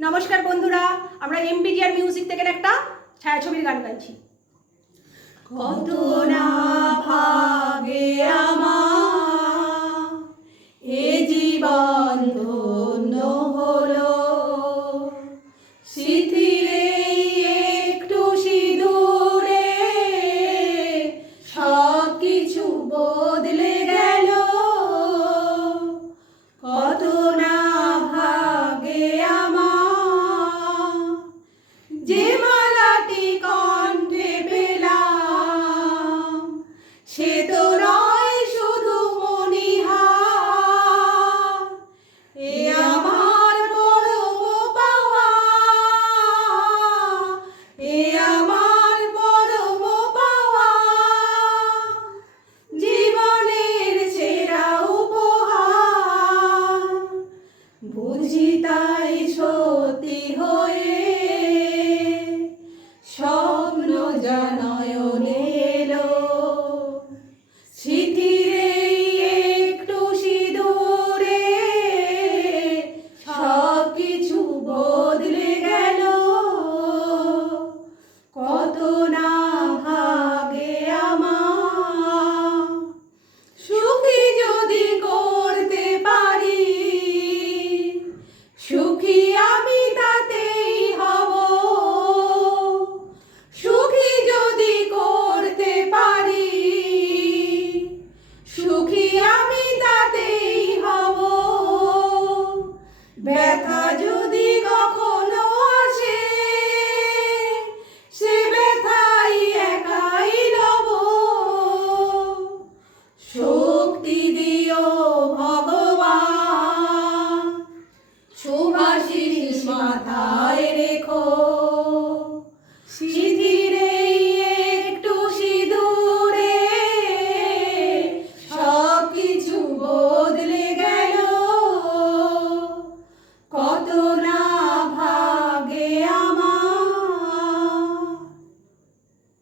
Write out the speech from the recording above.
নমস্কার বন্ধুরা আমরা এমবিজিআর মিউজিক থেকে একটা ছায়াছবির গান গাইছি। কত না ভাগে মাথায় রেখো।